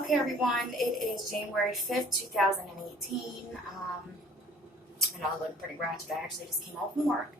Okay, everyone, it is January 5th, 2018. And I look pretty ratchet. I actually just came home from work.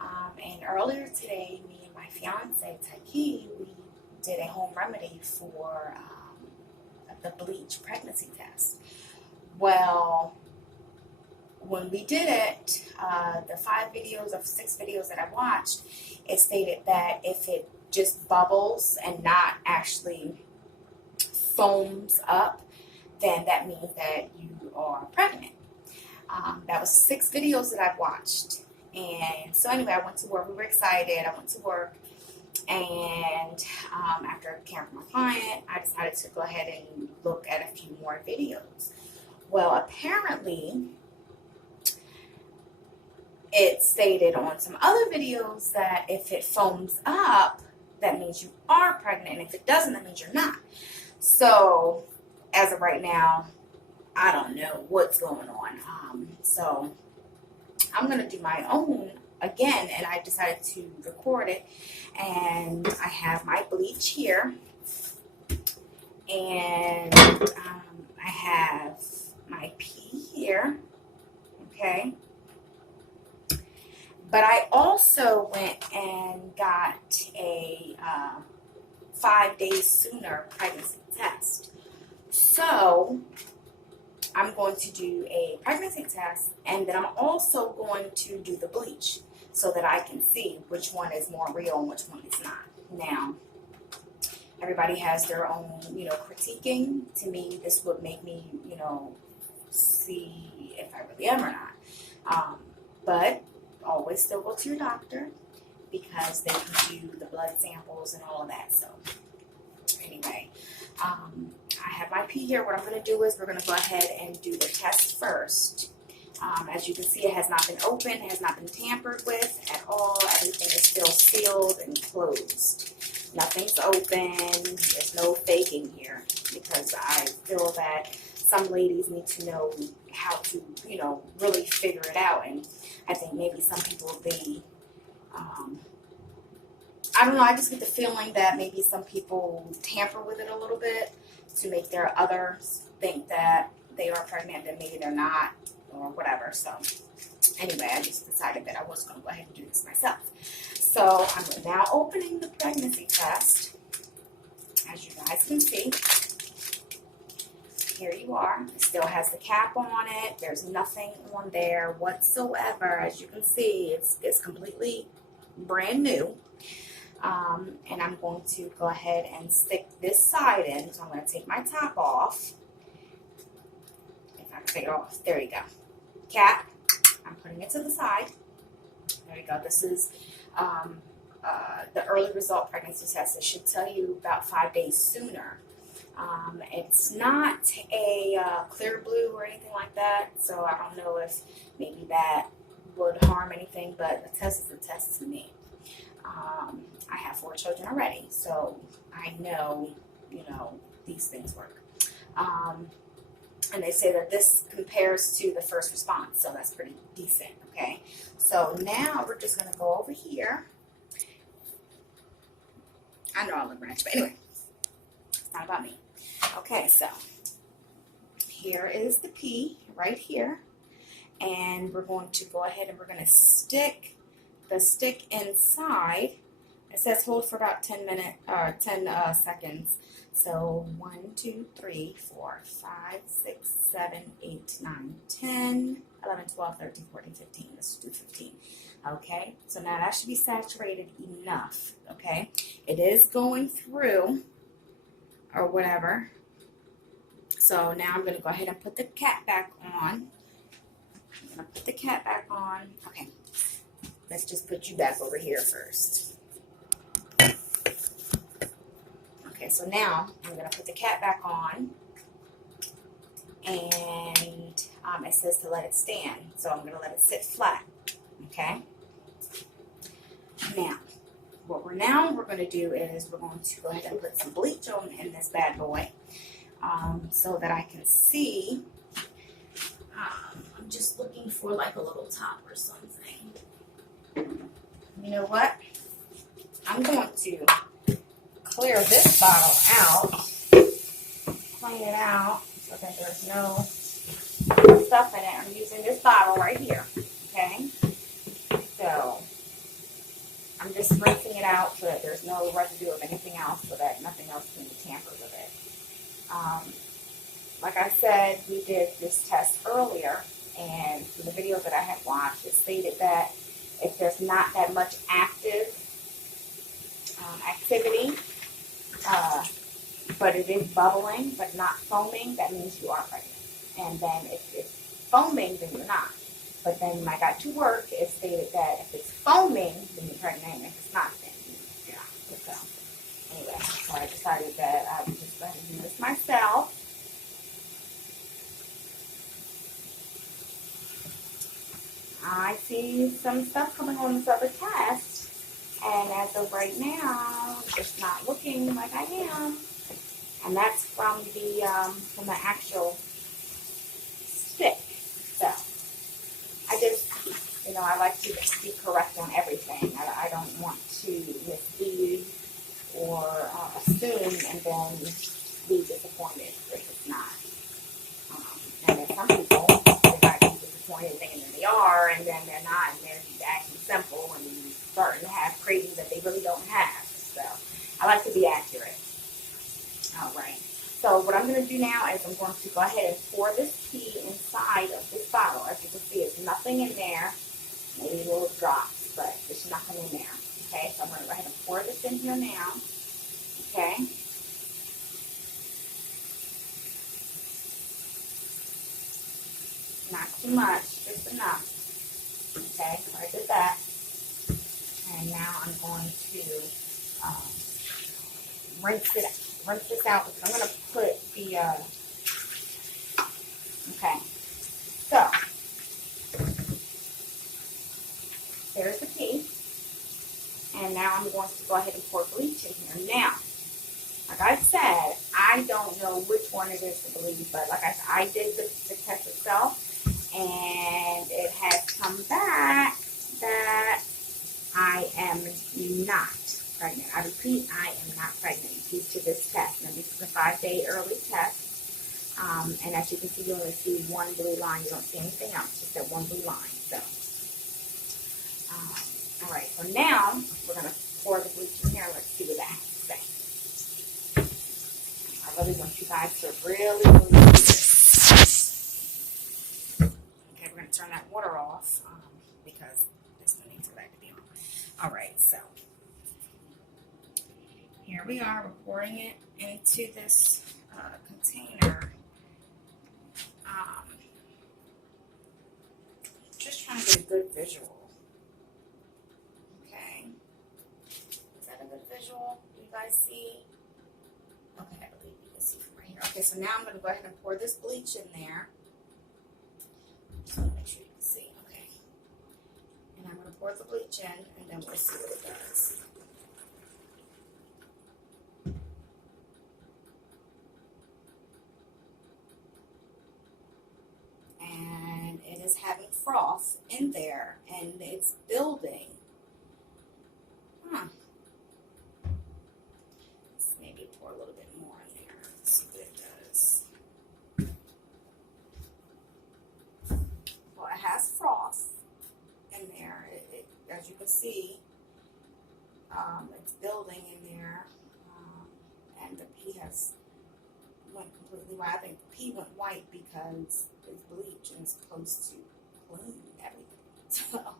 And earlier today, me and my fiance, Taiki, we did a home remedy for the Bleach pregnancy test. Well, when we did it, the 6 videos that I watched, it stated that if it just bubbles and not actually foams up, then that means that you are pregnant. That was 6 videos that I've watched. And so anyway, I went to work. We were excited. I went to work. And after caring for my client, I decided to go ahead and look at a few more videos. Well, apparently, it stated on some other videos that if it foams up, that means you are pregnant. And if it doesn't, that means you're not. So, as of right now, I don't know what's going on. So, I'm going to do my own again, and I decided to record it. And I have my bleach here, and I have my pee here, okay? But I also went and got a 5 days sooner pregnancy test. So, I'm going to do a pregnancy test, and then I'm also going to do the bleach so that I can see which one is more real and which one is not. Now, everybody has their own, critiquing. To me, this would make me, see if I really am or not. But always still go to your doctor because they can do the blood samples and all of that. So, anyway, I have my pee here. What I'm going to do is we're going to go ahead and do the test first. As you can see, it has not been opened, it has not been tampered with at all. Everything is still sealed and closed. Nothing's open. There's no faking here because I feel that some ladies need to know how to, really figure it out. And I think maybe some people, I don't know, I just get the feeling that maybe some people tamper with it a little bit to make their others think that they are pregnant and maybe they're not or whatever. So anyway, I just decided that I was going to go ahead and do this myself. So I'm now opening the pregnancy test. As you guys can see, here you are. It still has the cap on it. There's nothing on there whatsoever. As you can see, it's completely brand new. And I'm going to go ahead and stick this side in. So I'm going to take my top off. If I can take it off. There you go. Cap. I'm putting it to the side. There you go. This is the early result pregnancy test. It should tell you about 5 days sooner. It's not a clear blue or anything like that. So I don't know if maybe that would harm anything. But the test is a test to me. I have 4 children already, so I know, these things work. And they say that this compares to the first response, so that's pretty decent, okay? So now we're just going to go over here. I know I look ratchet, but anyway, it's not about me. Okay, so here is the pee right here, and we're going to go ahead and we're going to stick the stick inside. It says hold for about 10 seconds. So 1, 2, 3, 4, 5, 6, 7, 8, 9, 10, 11, 12, 13, 14, 15. Let's do 15. Okay, so now that should be saturated enough. Okay, it is going through or whatever. So now I'm going to go ahead and put the cap back on. I'm going to put the cap back on. Okay. Let's just put you back over here first. Okay, so now I'm going to put the cap back on. And it says to let it stand. So I'm going to let it sit flat. Okay? Now, what we're going to do is we're going to go ahead and put some bleach on in this bad boy. So that I can see. I'm just looking for like a little top or something. You know what? I'm going to clear this bottle out. clean it out so that there's no stuff in it. I'm using this bottle right here, okay? So I'm just rinsing it out so that there's no residue of anything else, so that nothing else can be tampered with it. Like I said, we did this test earlier, and in the video that I had watched, it stated that if there's not that much activity, but it is bubbling but not foaming, that means you are pregnant. And then if it's foaming, then you're not. But then when I got to work, it stated that if it's foaming, then you're pregnant, and if it's not, then you're not. So anyway, so I decided that I would just go ahead and do this myself. I see some stuff coming on this other test, and as of right now, it's not looking like I am. And that's from the actual stick. So I just, I like to be correct on everything. I don't want to mislead or assume and then be disappointed if it's not. And then some people, they might be disappointed thinking that they are, and then they're not, and they're acting simple and starting to have cravings that they really don't have. So I like to be accurate. All right. So what I'm going to do now is I'm going to go ahead and pour this tea inside of this bottle. As you can see, it's nothing in there. Maybe little drops, but there's nothing in there. Okay, so I'm going to go ahead and pour this in here now. Okay. Not too much, just enough. Okay, so I did that. And now I'm going to rinse this out, because I'm going to put the, okay, so, there's the tea, and now I'm going to go ahead and pour bleach in here. Now, like I said, I don't know which one it is to believe, but like I said, I did the test itself, and it has come back that I am not pregnant. I repeat, I am not pregnant due to this test. Now, this is a 5-day early test. And as you can see, you only see one blue line. You don't see anything else, just that one blue line. So, all right. So now we're going to pour the bleach in here. Let's see what that has to say. I really want you guys to really do this. Okay, we're going to turn that water off because there's no need for that to be on. All right. So here we are. We're pouring it into this container. Just trying to get a good visual. Okay. Is that a good visual? Do you guys see? Okay, I believe you can see from right here. Okay, so now I'm going to go ahead and pour this bleach in there. Just want to make sure you can see. Okay. And I'm going to pour the bleach in, and then we'll see what it does. And it is having froth in there, and it's building. Let's maybe pour a little bit more in there. Let's see what it does. Well, it has froth in there. As you can see, it's building in there, and the pea has went completely white. I think the pea went white because it's bleach and it's supposed to clean everything. So,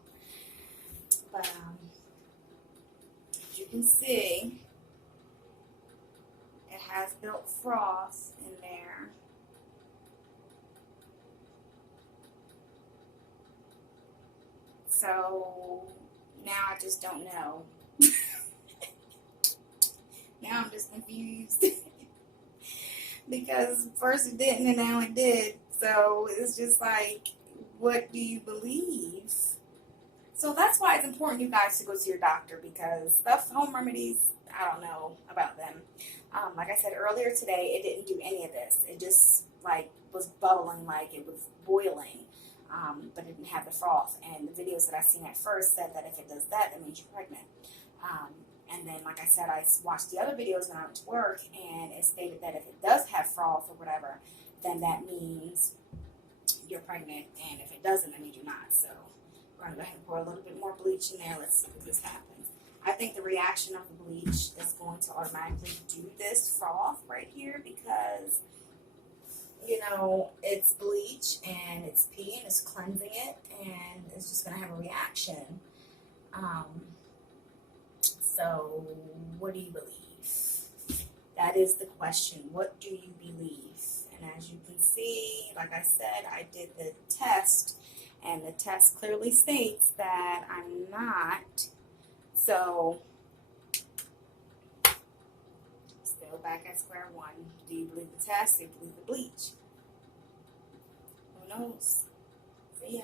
but as you can see, it has built froth in there. So now I just don't know. Now I'm just confused. Because first it didn't and now it did. So it's just like, what do you believe? So that's why it's important, you guys, to go to your doctor, because home remedies, I don't know about them. Like I said earlier today, it didn't do any of this. It just like was bubbling, like it was boiling, but it didn't have the froth. And the videos that I seen at first said that if it does that, that means you're pregnant. And then, like I said, I watched the other videos when I went to work, and it stated that if it does have froth or whatever, then that means you're pregnant, and if it doesn't, that means you're not. So we're going to go ahead and pour a little bit more bleach in there. Let's see what this happens. I think the reaction of the bleach is going to automatically do this froth right here because, you know, it's bleach and it's pee and it's cleansing it, and it's just going to have a reaction. So what do you believe? That is the question. What do you believe? And as you can see, like I said, I did the test, and the test clearly states that I'm not. So still back at square one. Do you believe the test? Do you believe the bleach? Who knows? See ya.